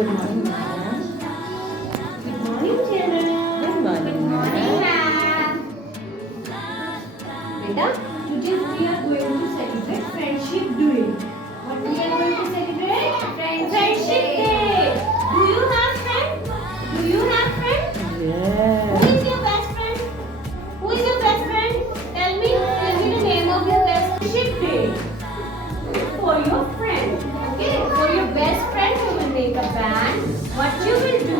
Good morning, ma'am. Good morning, children. Good morning, ma'am. Beta, today we are going to celebrate Friendship Day. What we are going to celebrate? Friendship Day. Do you have friends? Do you have friends? Yes. Who is your best friend? Who is your best friend? Tell me the name of your best Friendship Day. For your friend. Okay, for your best friend you will make a band. What you will do,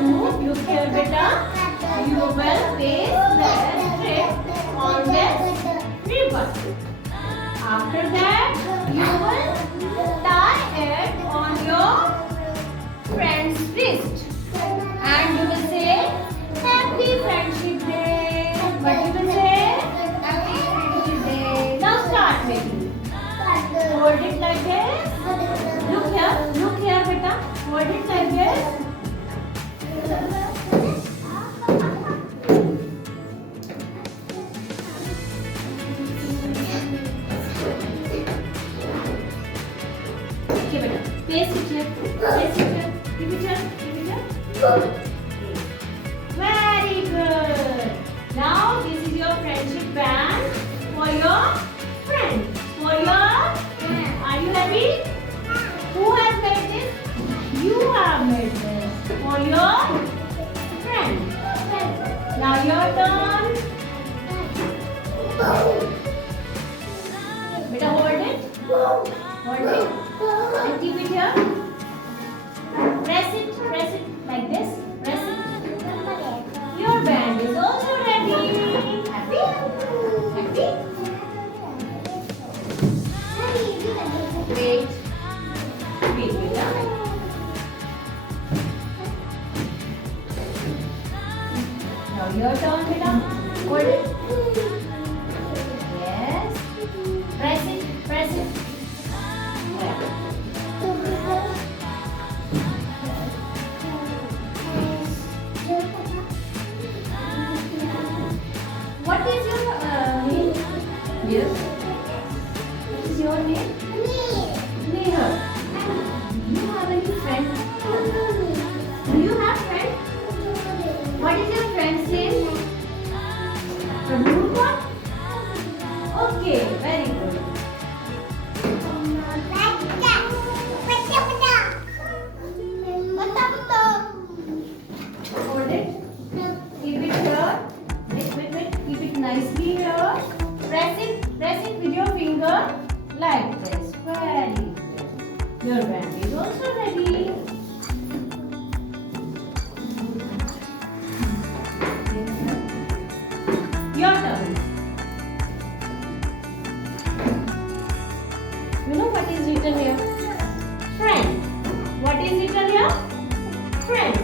look here beta, you will paste the strip on this ribbon. After that, you will tie it on your friend's wrist. And you will say, Happy Friendship Day. What you will say? Happy Friendship Day. Now start making. Hold it like this. Look here, beta. Hold it like this. Okay, beta. Paste it here. Paste it here. Give it here. Give it here. Very good. Now this is your friendship band for your friend. For your Are you ready? Who has made this? You have made this for your friend. Now your turn. Beta, hold it. Hold it. And keep it here. Press it like this. Press it. Your band is also ready. Happy? Happy? Wait. Wait, beta. Now your turn, beta. Hold it. Yes. Press it. Press it. What is your name? Yes. What is your name? Neha. Do you have any friends? Do you have friends? What is your friend's name? Prabhupada? Okay, very good. Hold it. Keep it here. Wait. Keep it nicely here. Press it with your finger like this. Very good. Your band is also ready. Your turn. You know what is written here? Friend. What is written here? Friend.